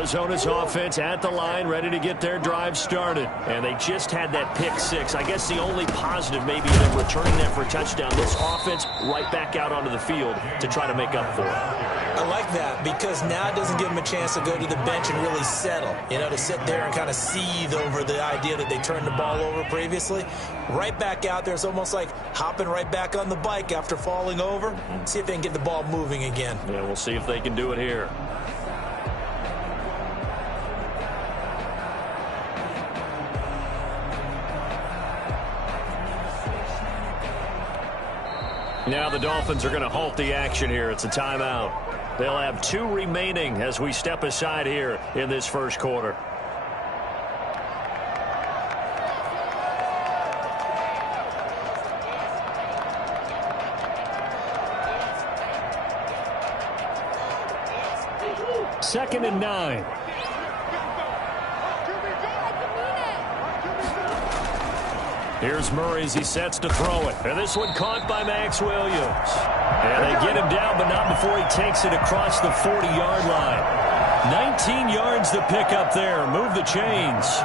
Arizona's offense at the line, ready to get their drive started. And they just had that pick six. I guess the only positive maybe them returning that for a touchdown. This offense right back out onto the field to try to make up for it. I like that because now it doesn't give them a chance to go to the bench and really settle. You know, to sit there and kind of seethe over the idea that they turned the ball over previously. Right back out there. It's almost like hopping right back on the bike after falling over. See if they can get the ball moving again. Yeah, we'll see if they can do it here. Now the Dolphins are going to halt the action here. It's a timeout. They'll have 2 remaining as we step aside here in this first quarter. Second and 9. Here's Murray as he sets to throw it. And this one caught by Max Williams. And they get him down, but not before he takes it across the 40-yard line. 19 yards to pick up there. Move the chains.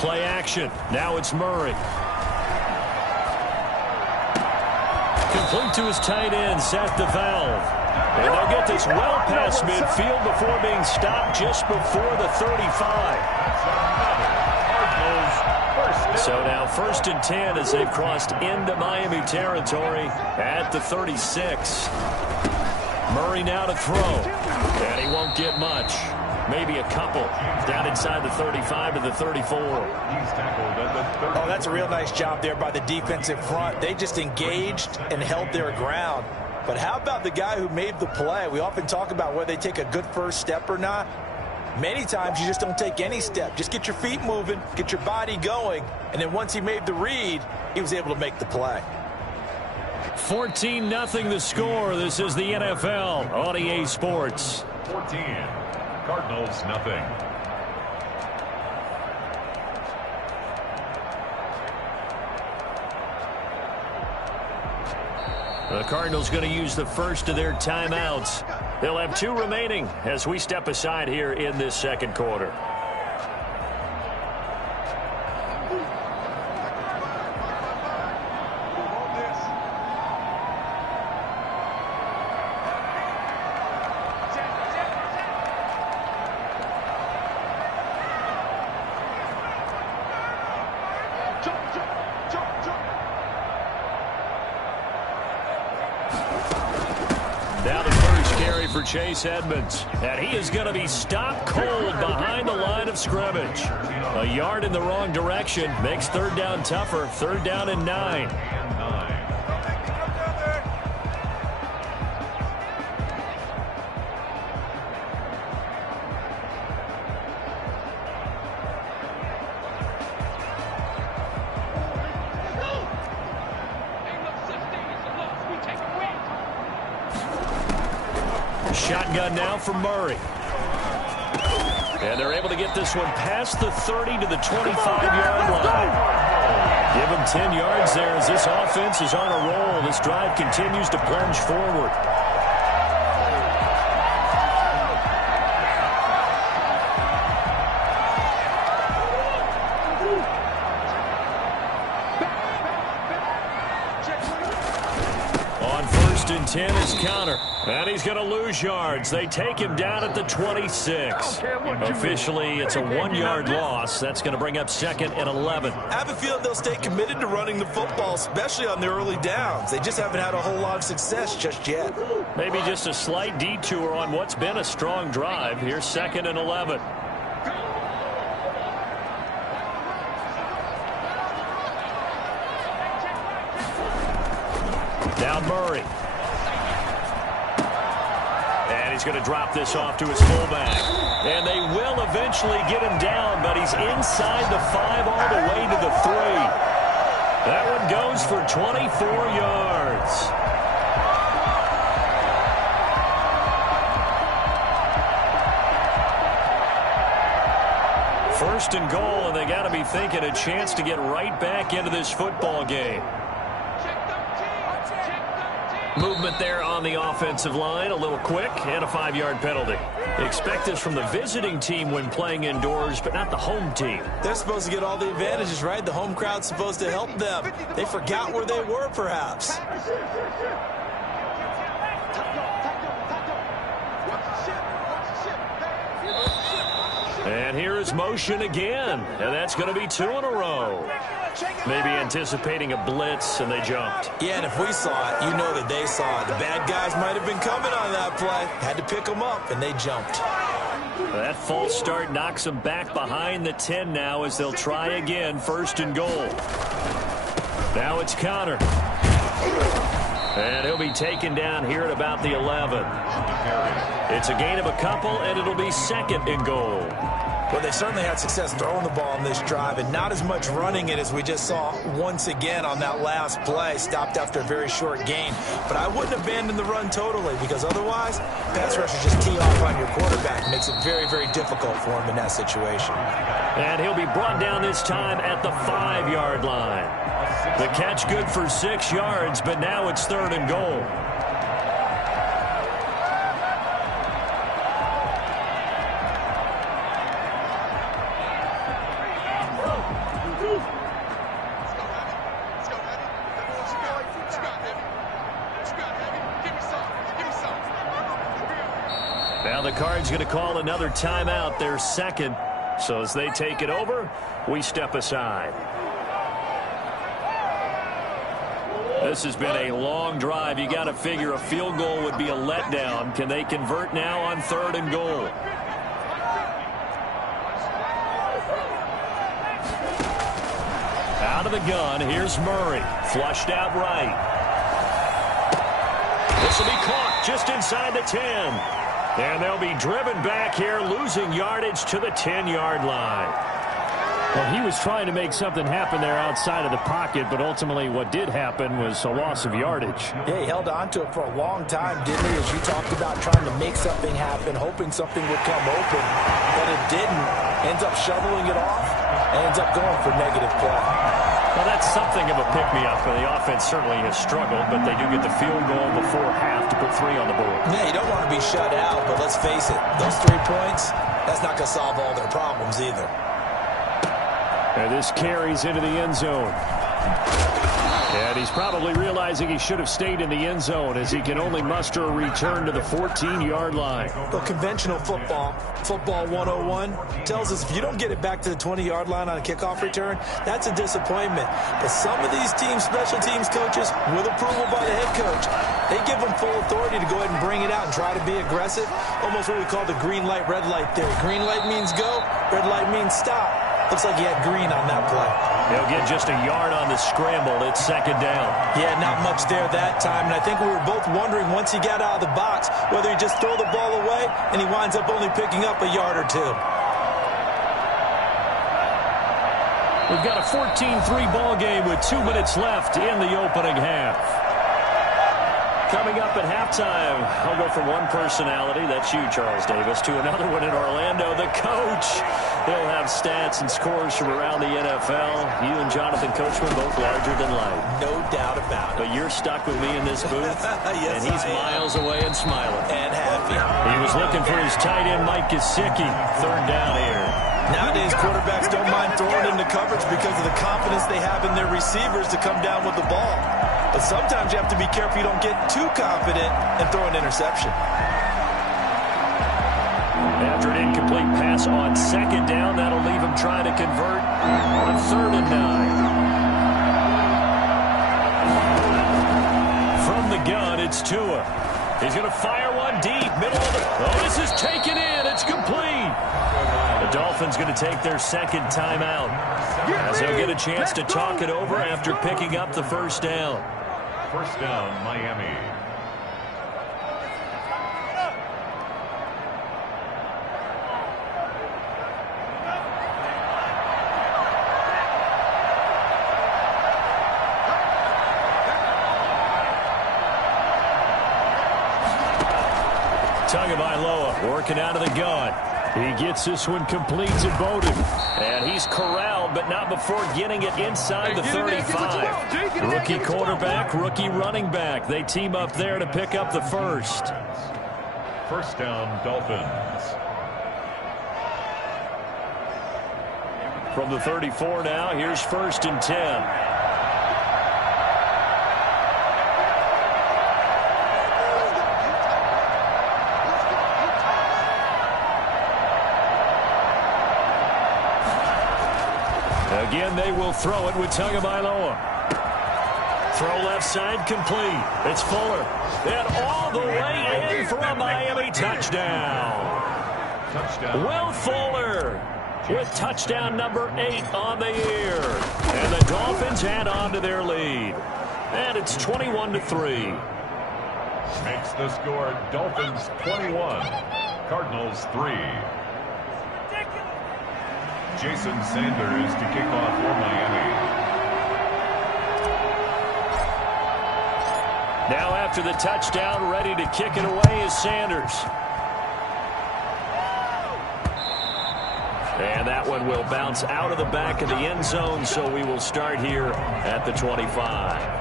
Play action. Now it's Murray. Complete to his tight end, Seth DeValve. And they'll get this well past midfield before being stopped just before the 35. So now 1st and 10 as they've crossed into Miami territory at the 36. Murray now to throw. And he won't get much. Maybe a couple down inside the 35 to the 34. Oh, that's a real nice job there by the defensive front. They just engaged and held their ground. But how about the guy who made the play? We often talk about whether they take a good first step or not. Many times you just don't take any step. Just get your feet moving, get your body going, and then once he made the read, he was able to make the play. 14-0 the score. This is the NFL on EA Sports. 14. Cardinals, nothing. The Cardinals going to use the first of their timeouts. They'll have 2 remaining as we step aside here in this second quarter. Now the first carry for Chase Edmonds. And he is going to be stopped cold behind the line of scrimmage. A yard in the wrong direction makes 3rd down tougher. 3rd down and 9. Shotgun now from Murray. And they're able to get this one past the 30 to the 25-yard line. Give them 10 yards there as this offense is on a roll. This drive continues to plunge forward. On 1st and 10 is Counter. And he's going to lose yards. They take him down at the 26. Officially, it's a 1-yard loss. That's going to bring up 2nd and 11. I have a feeling they'll stay committed to running the football, especially on their early downs. They just haven't had a whole lot of success just yet. Maybe just a slight detour on what's been a strong drive. Here's 2nd and 11. Now Murray. And he's going to drop this off to his fullback. And they will eventually get him down, but he's inside the 5 all the way to the 3. That one goes for 24 yards. first and goal, and they got to be thinking a chance to get right back into this football game. Movement there on the offensive line, a little quick, and a 5-yard penalty. Expect this from the visiting team when playing indoors, but not the home team. They're supposed to get all the advantages, right? The home crowd's supposed to help them. They forgot where they were, perhaps. And here is motion again, and that's going to be 2 in a row. Maybe anticipating a blitz, and they jumped. Yeah, and if we saw it, you know that they saw it. The bad guys might have been coming on that play. Had to pick them up, and they jumped. That false start knocks them back behind the 10 now as they'll try again, first and goal. Now it's Connor. And he'll be taken down here at about the 11. It's a gain of a couple, and it'll be second and goal. Well, they certainly had success throwing the ball in this drive, and not as much running it as we just saw once again on that last play. Stopped after a very short gain. But I wouldn't abandon the run totally, because otherwise, pass rushers just tee off on your quarterback. Makes it very, very difficult for him in that situation. And he'll be brought down this time at the 5-yard line. The catch good for 6 yards, but now it's third and goal. Now the Cards going to call another timeout, their second. So as they take it over, we step aside. This has been a long drive. You got to figure a field goal would be a letdown. Can they convert now on third and goal? Out of the gun, here's Murray. Flushed out right. This will be caught just inside the 10. And they'll be driven back here, losing yardage to the 10-yard line. Well, he was trying to make something happen there outside of the pocket, but ultimately what did happen was a loss of yardage. Yeah, he held on to it for a long time, didn't he? As you talked about trying to make something happen, hoping something would come open, but it didn't. Ends up shoveling it off, and ends up going for negative play. Well, that's something of a pick-me-up. The offense certainly has struggled, but they do get the field goal before half to put 3 on the board. Yeah, you don't want to be shut out, but let's face it, those 3 points, that's not going to solve all their problems either. And this carries into the end zone. And he's probably realizing he should have stayed in the end zone as he can only muster a return to the 14-yard line. Well, conventional football 101, tells us if you don't get it back to the 20-yard line on a kickoff return, that's a disappointment. But some of these teams, special teams coaches, with approval by the head coach, they give them full authority to go ahead and bring it out and try to be aggressive. Almost what we call the green light, red light theory. Green light means go, red light means stop. Looks like he had green on that play. They'll get just a yard on the scramble. It's second down. Yeah, not much there that time. And I think we were both wondering once he got out of the box whether he just throw the ball away and he winds up only picking up a yard or 2. We've got a 14-3 ball game with 2 minutes left in the opening half. Coming up at halftime, I'll go from one personality, that's you, Charles Davis, to another one in Orlando, the coach. He'll have stats and scores from around the NFL. You and Jonathan Coachman both larger than life. No doubt about it. But you're stuck with me in this booth, yes, and he's miles away and smiling. And happy. He was looking for his tight end, Mike Gesicki. Third down here. Nowadays, quarterbacks don't mind throwing into coverage because of the confidence they have in their receivers to come down with the ball. But sometimes you have to be careful you don't get too confident and throw an interception. After an incomplete pass on second down, that'll leave him trying to convert on 3rd and 9. From the gun, it's Tua. He's going to fire one deep, middle of the... Oh, this is taken in. It's complete. The Dolphins going to take their second timeout as they'll get a chance to talk it over after picking up the first down. First down, Miami. Tagovailoa working out of the gun. He gets this one complete to Bowden. And he's corralled, but not before getting it inside the 35. Rookie quarterback, rookie running back. They team up there to pick up the first. First down, Dolphins. From the 34 now, here's 1st and 10. Again, they will throw it with Tagovailoa. Throw left side complete. It's Fuller. And all the way in for a Miami touchdown. Will Fuller with touchdown number 8 on the year. And the Dolphins add on to their lead. And it's 21-3. Makes the score Dolphins 21, Cardinals 3. Jason Sanders to kick off for Miami. Now after the touchdown, ready to kick it away is Sanders. And that one will bounce out of the back of the end zone, so we will start here at the 25.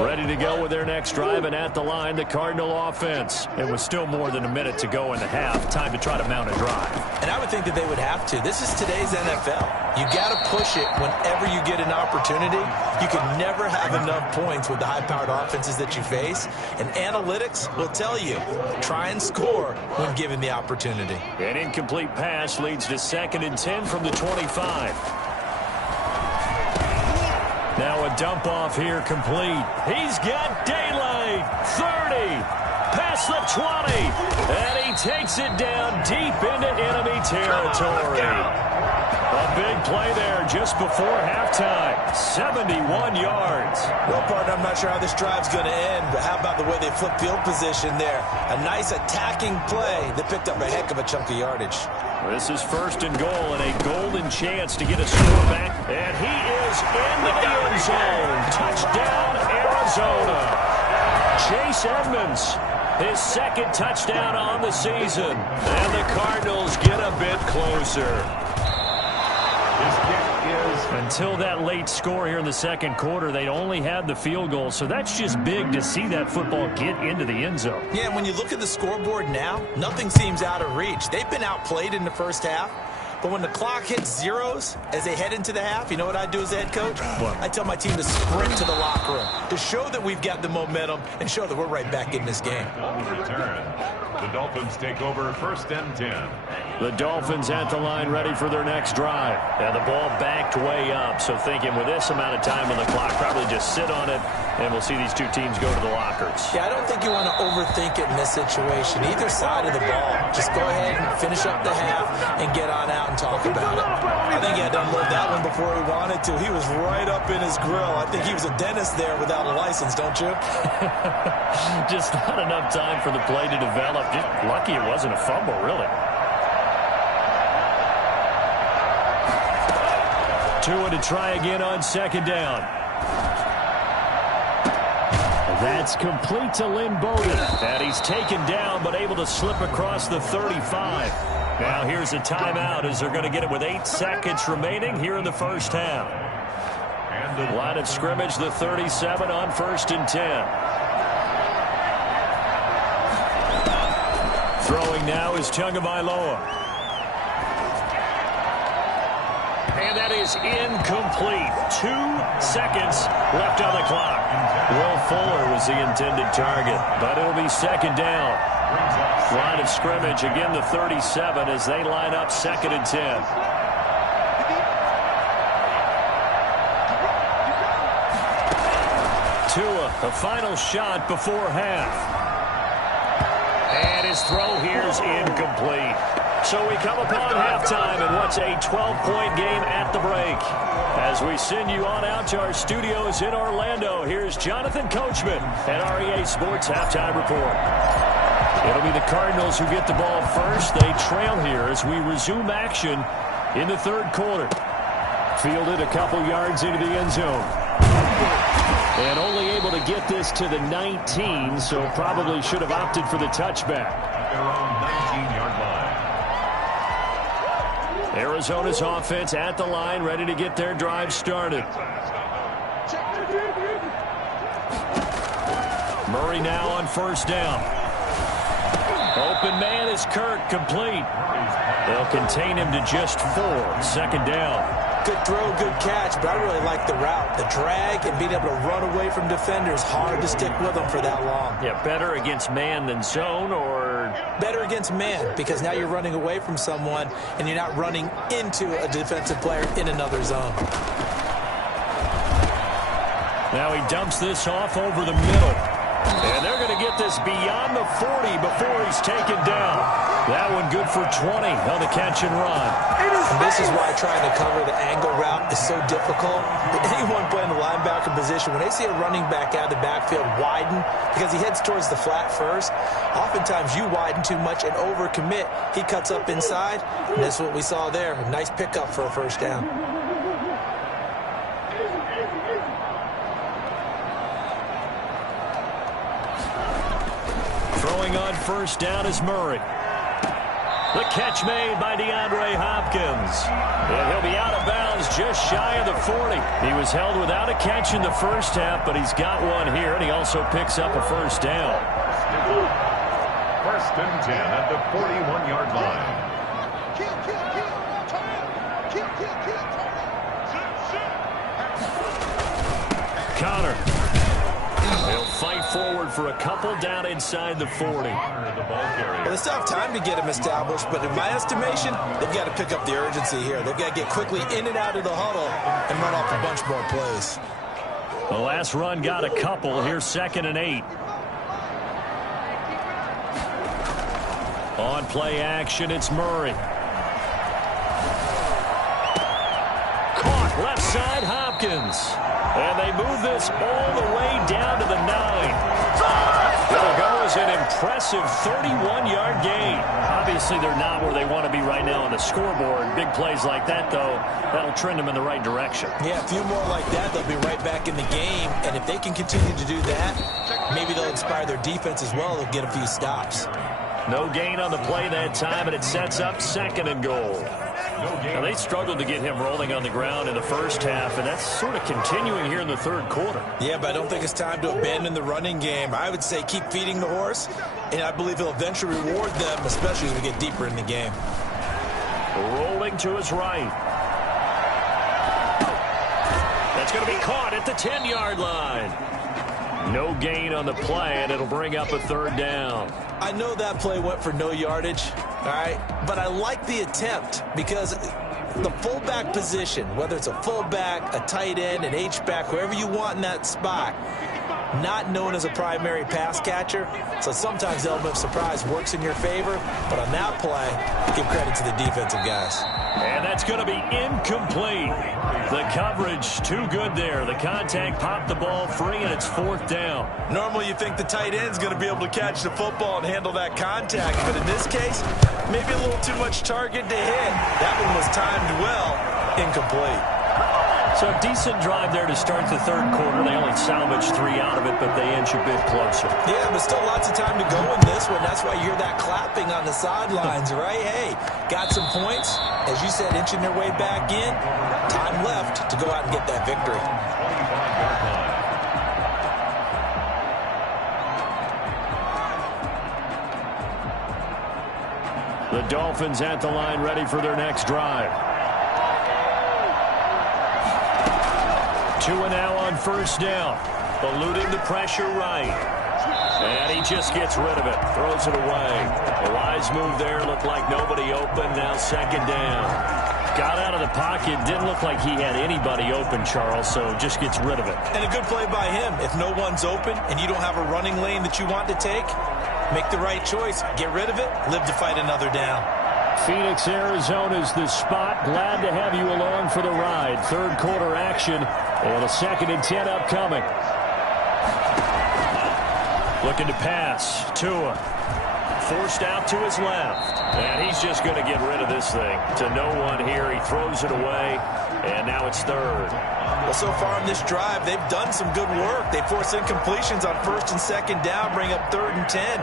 Ready to go with their next drive, and at the line, the Cardinal offense. It was still more than a minute to go in the half. Time to try to mount a drive. And I would think that they would have to. This is today's NFL. You got to push it whenever you get an opportunity. You can never have enough points with the high-powered offenses that you face. And analytics will tell you, try and score when given the opportunity. An incomplete pass leads to 2nd and 10 from the 25. Now a dump off here complete. He's got daylight. 30. Past the 20. And he takes it down deep into enemy territory. A big play there just before halftime. 71 yards. Well, partner, I'm not sure how this drive's going to end, but how about the way they flipped field position there? A nice attacking play that picked up a heck of a chunk of yardage. This is 1st and goal and a golden chance to get a score back. And he is into the end zone. Touchdown, Arizona. Chase Edmonds, his 2nd touchdown on the season. And the Cardinals get a bit closer. Until that late score here in the 2nd quarter, they only had the field goal, so that's just big to see that football get into the end zone. Yeah, and when you look at the scoreboard now, nothing seems out of reach. They've been outplayed in the first half, but when the clock hits zeros as they head into the half, you know what I do as a head coach? What? I tell my team to sprint to the locker room to show that we've got the momentum and show that we're right back in this game. Return. The Dolphins take over 1st and 10. The Dolphins at the line ready for their next drive. And the ball backed way up, so thinking with this amount of time on the clock, probably just sit on it, and we'll see these two teams go to the lockers. Yeah, I don't think you want to overthink it in this situation. Either side of the ball. Just go ahead and finish up the half and get on out and talk about it. I think he had to unload that one before he wanted to. He was right up in his grill. I think he was a dentist there without a license, don't you? Just not enough time for the play to develop. Just lucky it wasn't a fumble, really. Tua to try again on 2nd down. That's complete to Lynn Bowden. And he's taken down, but able to slip across the 35. Now here's a timeout as they're going to get it with 8 seconds remaining here in the first half. Line of scrimmage, the 37 on 1st and 10. Throwing now is Tagovailoa. And that is incomplete. 2 seconds left on the clock. Will Fuller was the intended target, but it'll be 2nd down. Line of scrimmage, again the 37 as they line up 2nd and 10. Tua, a final shot before half. And his throw here is incomplete. So we come upon halftime in what's a 12-point game at the break. As we send you on out to our studios in Orlando, here's Jonathan Coachman at REA Sports Halftime Report. It'll be the Cardinals who get the ball first. They trail here as we resume action in the 3rd quarter. Fielded a couple yards into the end zone. And only able to get get this to the 19, so probably should have opted for the touchback. At their own 19-yard line. Arizona's offense at the line, ready to get their drive started. Murray now on first down. Open man is Kirk, complete. They'll contain him to just 4. Second down. Good throw, good catch, but I really like the route. The drag and being able to run away from defenders, hard to stick with them for that long. Yeah, better against man than zone, or better against man, because now you're running away from someone and you're not running into a defensive player in another zone. Now he dumps this off over the middle. And they're going to get this beyond the 40 before he's taken down. That one good for 20 on the catch and run. And this is why trying to cover the angle route is so difficult. Anyone playing the linebacker position, when they see a running back out of the backfield widen, because he heads towards the flat first, oftentimes you widen too much and overcommit. He cuts up inside, and that's what we saw there. A nice pickup for a first down. Throwing on first down is Murray. The catch made by DeAndre Hopkins. And he'll be out of bounds just shy of the 40. He was held without a catch in the first half, but he's got one here, and he also picks up a first down. First and 10 at the 41-yard line. Connor. They'll fight forward for a couple down inside the 40. Well, they still have time to get him established, but in my estimation, they've got to pick up the urgency here. They've got to get quickly in and out of the huddle and run off a bunch more plays. The last run got a couple. Here's 2nd and 8. On play action, it's Murray. Caught left side, Hopkins. And they move this all the way down to the 9. It'll go as an impressive 31-yard gain. Obviously, they're not where they want to be right now on the scoreboard. Big plays like that, though, that'll trend them in the right direction. Yeah, a few more like that, they'll be right back in the game. And if they can continue to do that, maybe they'll inspire their defense as well. They'll get a few stops. No gain on the play that time, and it sets up 2nd and goal. Now, they struggled to get him rolling on the ground in the first half, and that's sort of continuing here in the third quarter. Yeah, but I don't think it's time to abandon the running game. I would say keep feeding the horse, and I believe he'll eventually reward them, especially as we get deeper in the game. Rolling to his right. That's going to be caught at the 10-yard line. No gain on the play, and it'll bring up a 3rd down. I know that play went for no yardage, all right, but I like the attempt because the fullback position, whether it's a fullback, a tight end, an H-back, whoever you want in that spot, not known as a primary pass catcher, so sometimes the element of surprise works in your favor, but on that play, give credit to the defensive guys. And that's going to be incomplete. The coverage too good there. The contact popped the ball free, and it's 4th down. Normally you think the tight end's going to be able to catch the football and handle that contact, but in this case, maybe a little too much target to hit. That one was timed well, incomplete. So a decent drive there to start the third quarter. They only salvaged 3 out of it, but they inch a bit closer. Yeah, but still lots of time to go in this one. That's why you hear that clapping on the sidelines, right? Hey, got some points. As you said, inching their way back in. Time left to go out and get that victory. The Dolphins at the line ready for their next drive. Tua now on first down. Eluding the pressure right. And he just gets rid of it. Throws it away. A wise move there. Looked like nobody open. Now 2nd down. Got out of the pocket. Didn't look like he had anybody open, Charles, so just gets rid of it. And a good play by him. If no one's open and you don't have a running lane that you want to take, make the right choice. Get rid of it. Live to fight another down. Phoenix, Arizona's the spot. Glad to have you along for the ride. Third quarter action and a 2nd and 10 upcoming. Looking to pass. Tua. Forced out to his left. And he's just going to get rid of this thing. To no one here. He throws it away. And now it's third. Well, so far in this drive, they've done some good work. They force incompletions on first and second down, bring up 3rd and 10.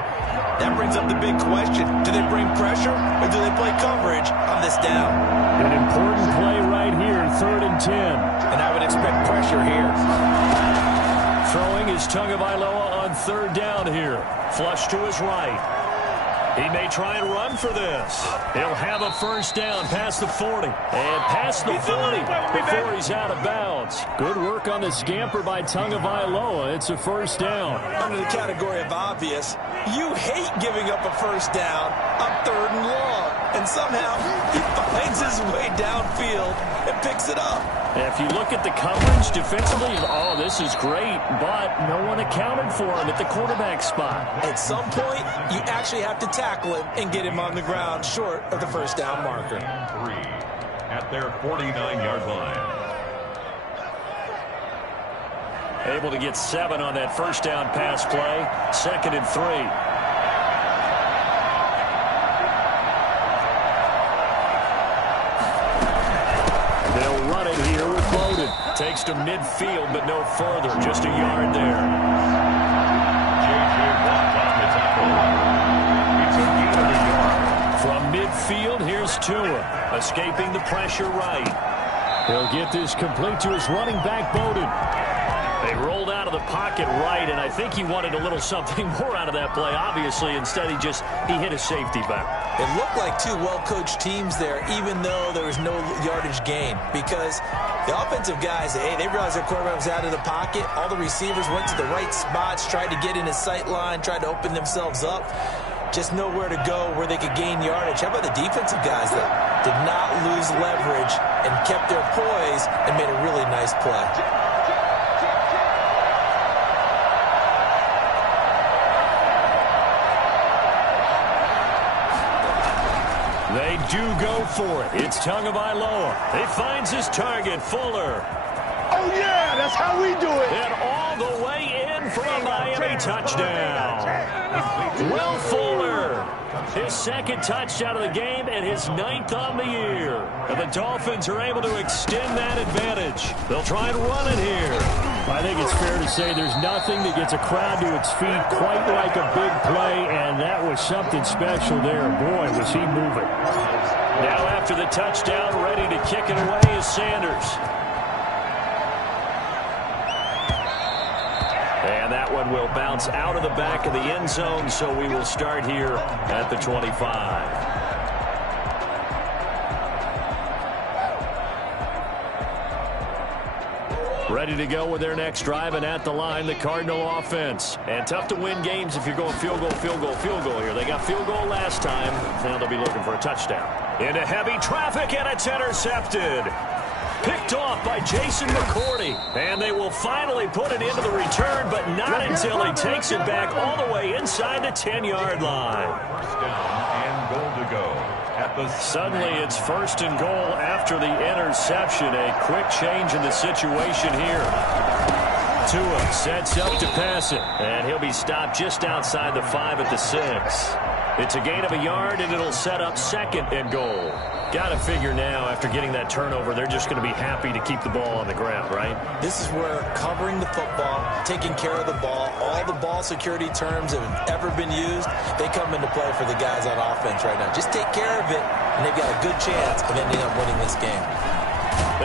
That brings up the big question. Do they bring pressure or do they play coverage on this down? An important play right here, 3rd and 10. And I would expect pressure here. Throwing is Tagovailoa on 3rd down here. Flush to his right. He may try and run for this. He'll have a first down past the 40. And past the 40 before he's out of bounds. Good work on the scamper by Tagovailoa. It's a first down. Under the category of obvious, you hate giving up a first down on 3rd and long. And somehow he finds his way downfield and picks it up. If you look at the coverage defensively, oh, this is great, but no one accounted for him at the quarterback spot. At some point, you actually have to tackle him and get him on the ground short of the first down marker. 3 at their 49-yard line. Able to get 7 on that first down pass play. 2nd and 3. Takes to midfield, but no further. Just a yard there. From midfield, here's Tua. Escaping the pressure right. He'll get this complete to his running back, Bowden. They rolled out of the pocket right, and I think he wanted a little something more out of that play. Obviously, instead he hit a safety back. It looked like 2 well-coached teams there, even though there was no yardage gain. Because the offensive guys, they realized their quarterback was out of the pocket. All the receivers went to the right spots, tried to get in his sight line, tried to open themselves up. Just nowhere to go where they could gain yardage. How about the defensive guys, though? Did not lose leverage and kept their poise and made a really nice play. They do go for it. It's Tagovailoa. He finds his target, Fuller. Oh, yeah, that's how we do it. And all the way in for a Miami touchdown. Will Fuller, his 2nd touchdown of the game and his 9th on the year. And the Dolphins are able to extend that advantage. They'll try and run it here. I think it's fair to say there's nothing that gets a crowd to its feet quite like a big play, and that was something special there. Boy, was he moving. Now after the touchdown, ready to kick it away is Sanders. And that one will bounce out of the back of the end zone, so we will start here at the 25. Ready to go with their next drive, and at the line, the Cardinal offense. And tough to win games if you're going field goal, field goal, field goal here. They got field goal last time. Now they'll be looking for a touchdown. Into heavy traffic, and it's intercepted. Picked off by Jason McCourty. And they will finally put it into the return, but not until he takes it back all the way inside the 10-yard line. First down and goal to go. Suddenly it's 1st and goal after the interception. A quick change in the situation here. Tua sets up to pass it, and he'll be stopped just outside the 5 at the 6. It's a gain of a yard, and it'll set up 2nd and goal. Got to figure now, after getting that turnover, they're just going to be happy to keep the ball on the ground, right? This is where covering the football, taking care of the ball, all the ball security terms that have ever been used, they come into play for the guys on offense right now. Just take care of it, and they've got a good chance of ending up winning this game.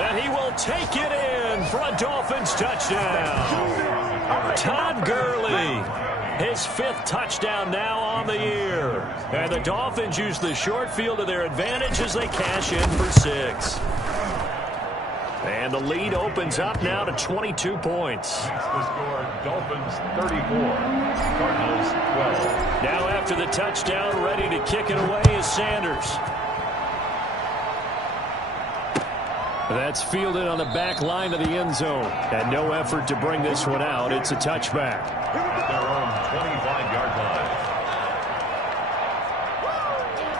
And he will take it in for a Dolphins touchdown. Todd Gurley. His 5th touchdown now on the year. And the Dolphins use the short field to their advantage as they cash in for 6. And the lead opens up now to 22 points. That's the score. Dolphins 34, Cardinals 12. Now after the touchdown, ready to kick it away is Sanders. That's fielded on the back line of the end zone. And no effort to bring this one out. It's a touchback. At their own 25-yard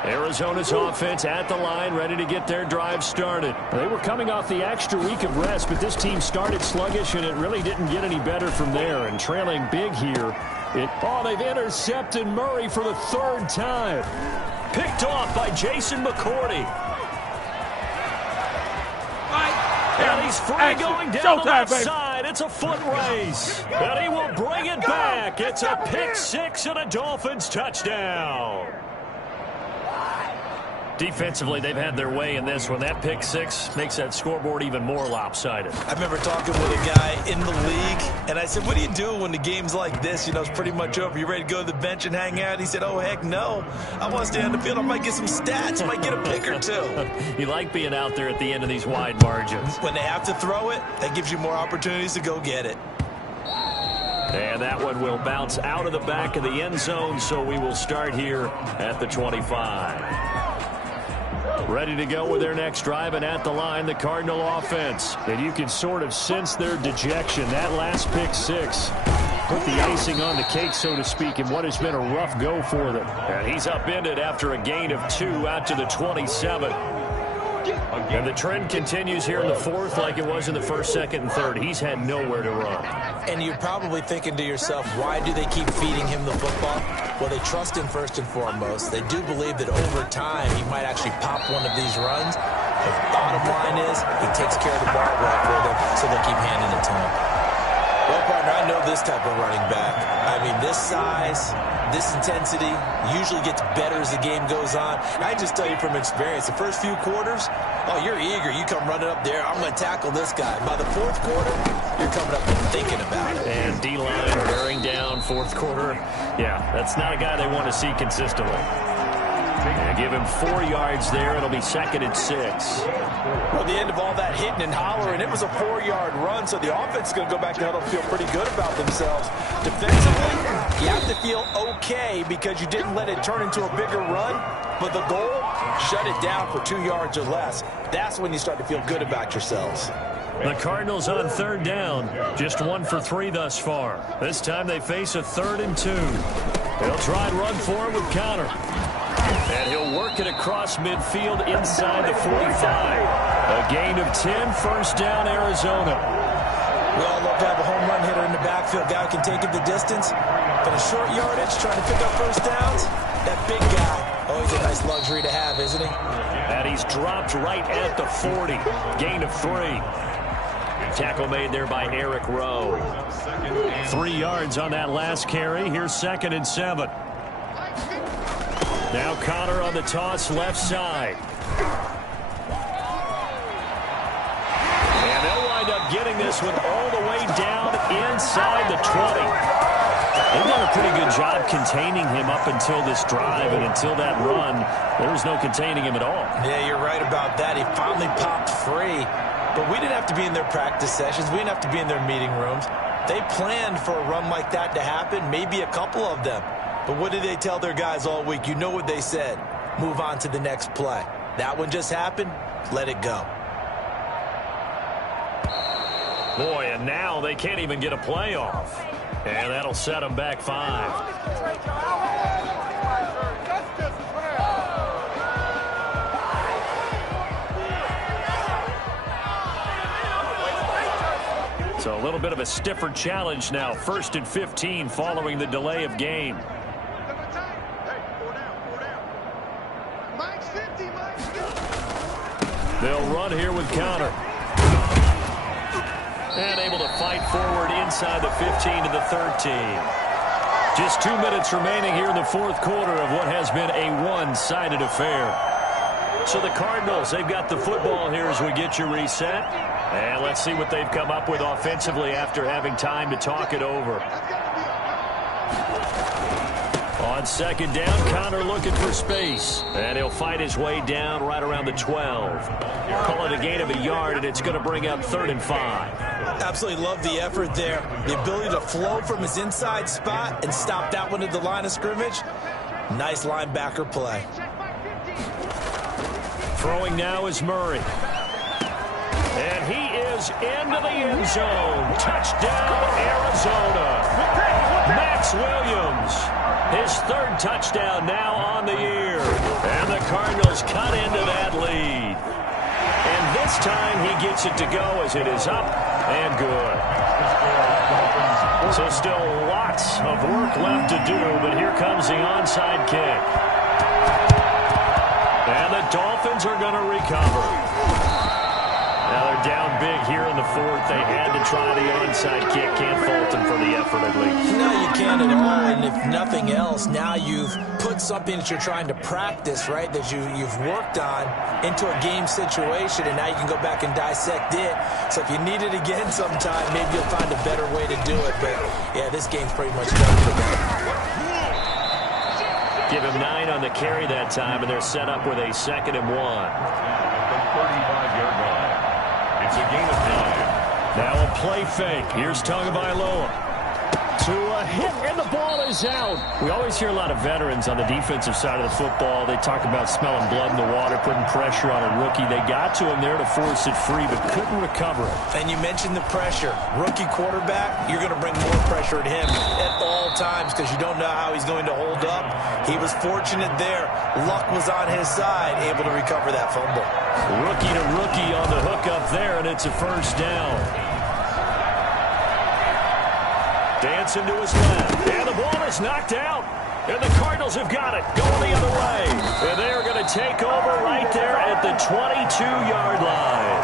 line. Arizona's offense at the line, ready to get their drive started. They were coming off the extra week of rest, but this team started sluggish, and it really didn't get any better from there. And trailing big here. They've intercepted Murray for the 3rd time. Picked off by Jason McCourty. He's free Action. going down the Showtime, left baby. side. It's a foot race. And he will bring it back. It's a pick six and a Dolphins touchdown. Defensively, they've had their way in this one. That pick six makes that scoreboard even more lopsided. I remember talking with a guy in the league, and I said, what do you do when the game's like this? You know, it's pretty much over. You ready to go to the bench and hang out? He said, oh, heck no. I want to stay on the field. I might get some stats. I might get a pick or two. You like being out there at the end of these wide margins. When they have to throw it, that gives you more opportunities to go get it. And that one will bounce out of the back of the end zone, so we will start here at the 25. Ready to go with their next drive, and at the line, the Cardinal offense. And you can sort of sense their dejection. That last pick six put the icing on the cake, so to speak, in what has been a rough go for them. And he's upended after a gain of 2 out to the 27. And the trend continues here in the fourth like it was in the first, second, and third. He's had nowhere to run. And you're probably thinking to yourself, why do they keep feeding him the football? Well, they trust him first and foremost. They do believe that over time he might actually pop one of these runs. The bottom line is he takes care of the ball well for them, so they keep handing it to him. Well, partner, I know this type of running back. I mean, this size, this intensity usually gets better as the game goes on. And I just tell you from experience, the first few quarters, oh, you're eager. You come running up there. I'm going to tackle this guy. By the fourth quarter, you're coming up and thinking about it. And D-line wearing down fourth quarter. Yeah, that's not a guy they want to see consistently. And give him 4 yards there. It'll be second and 6. Well, the end of all that hitting and hollering, it was a 4-yard run, so the offense is going to go back to huddle and feel pretty good about themselves. Defensively, you have to feel okay because you didn't let it turn into a bigger run, but the goal, shut it down for 2 yards or less. That's when you start to feel good about yourselves. The Cardinals on third down, just 1 for 3 thus far. This time they face a 3rd and 2. They'll try and run for it with Connor. And he'll work it across midfield inside the 45. A gain of 10, first down, Arizona. We all love to have a home run hitter in the backfield, guy who can take it the distance. But a short yardage, trying to pick up first downs, that big guy, always a nice luxury to have, isn't he? And he's dropped right at the 40. Gain of 3. Tackle made there by Eric Rowe. 3 yards on that last carry. Here's second and 7. Now Connor on the toss, left side. And they'll wind up getting this one all the way down inside the 20. They've done a pretty good job containing him up until this drive, and until that run, there was no containing him at all. Yeah, you're right about that. He finally popped free. But we didn't have to be in their practice sessions. We didn't have to be in their meeting rooms. They planned for a run like that to happen, maybe a couple of them. But what did they tell their guys all week? You know what they said. Move on to the next play. That one just happened. Let it go. Boy, and now they can't even get a play off. And that'll set them back 5. So a little bit of a stiffer challenge now. 1st and 15 following the delay of game. They'll run here with Connor. And able to fight forward inside the 15 to the 13. Just 2 minutes remaining here in the fourth quarter of what has been a one-sided affair. So the Cardinals, they've got the football here as we get you reset. And let's see what they've come up with offensively after having time to talk it over. On second down, Connor looking for space. And he'll fight his way down right around the 12. Call it a gain of a yard, and it's going to bring up 3rd and 5. Absolutely love the effort there. The ability to flow from his inside spot and stop that one at the line of scrimmage. Nice linebacker play. Throwing now is Murray. And he is into the end zone. Touchdown, Arizona. Max Williams, his 3rd touchdown now on the year. And the Cardinals cut into that lead. And this time he gets it to go as it is up and good. So still lots of work left to do, but here comes the onside kick. And the Dolphins are going to recover. Now they're down big here in the fourth. They had to try the onside kick. Can't fault them for the effort, at least. No, you can't at all. And if nothing else, now you've put something that you're trying to practice, right, that you've worked on into a game situation, and now you can go back and dissect it. So if you need it again sometime, maybe you'll find a better way to do it. But, yeah, this game's pretty much done for them. Give him 9 on the carry that time, and they're set up with a 2nd and 1. At the 35-yard line. It's a gain of 9. Now a play fake. Here's Tagovailoa to a hit, and the ball is out. We always hear a lot of veterans on the defensive side of the football. They talk about smelling blood in the water, putting pressure on a rookie. They got to him there to force it free, but couldn't recover it. And you mentioned the pressure. Rookie quarterback, you're going to bring more pressure at him at all times because you don't know how he's going to hold up. He was fortunate there. Luck was on his side, able to recover that fumble. Rookie to rookie on the hook up there, and it's a first down. Dancing to his left, and the ball is knocked out. And the Cardinals have got it, going the other way. And they are going to take over right there at the 22-yard line.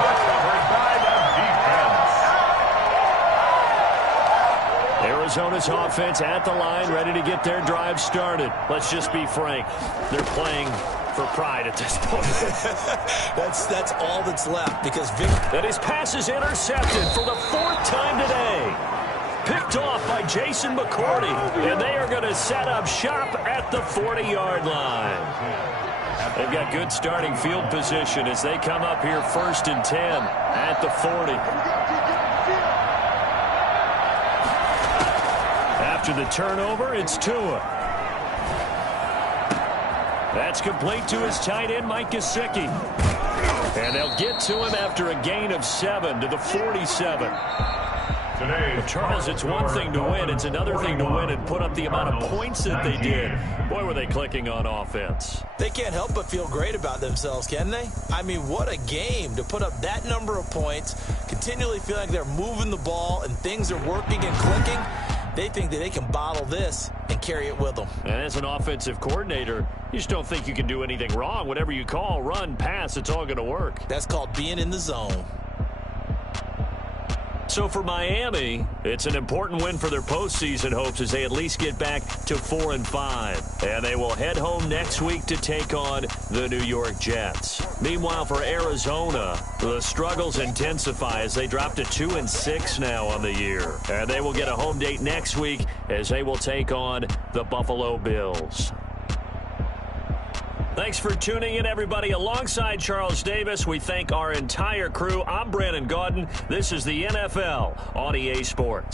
Recovered by the defense. Arizona's offense at the line, ready to get their drive started. Let's just be frank. They're playing for pride at this point. That's all that's left because And his pass is intercepted for the 4th time today. Picked off by Jason McCourty. And they are going to set up shop at the 40-yard line. They've got good starting field position as they come up here 1st and 10 at the 40. After the turnover, it's Tua. That's complete to his tight end, Mike Gesicki. And they'll get to him after a gain of 7 to the 47. Charles, it's one thing to win. It's another thing to win and put up the amount of points that they did. Boy, were they clicking on offense. They can't help but feel great about themselves, can they? I mean, what a game to put up that number of points, continually feel like they're moving the ball and things are working and clicking. They think that they can bottle this and carry it with them. And as an offensive coordinator, you just don't think you can do anything wrong. Whatever you call, run, pass, it's all going to work. That's called being in the zone. So for Miami, it's an important win for their postseason hopes as they at least get back to 4-5. And they will head home next week to take on the New York Jets. Meanwhile, for Arizona, the struggles intensify as they drop to 2-6 now on the year. And they will get a home date next week as they will take on the Buffalo Bills. Thanks for tuning in, everybody. Alongside Charles Davis, we thank our entire crew. I'm Brandon Gaudin. This is the NFL on EA Sports.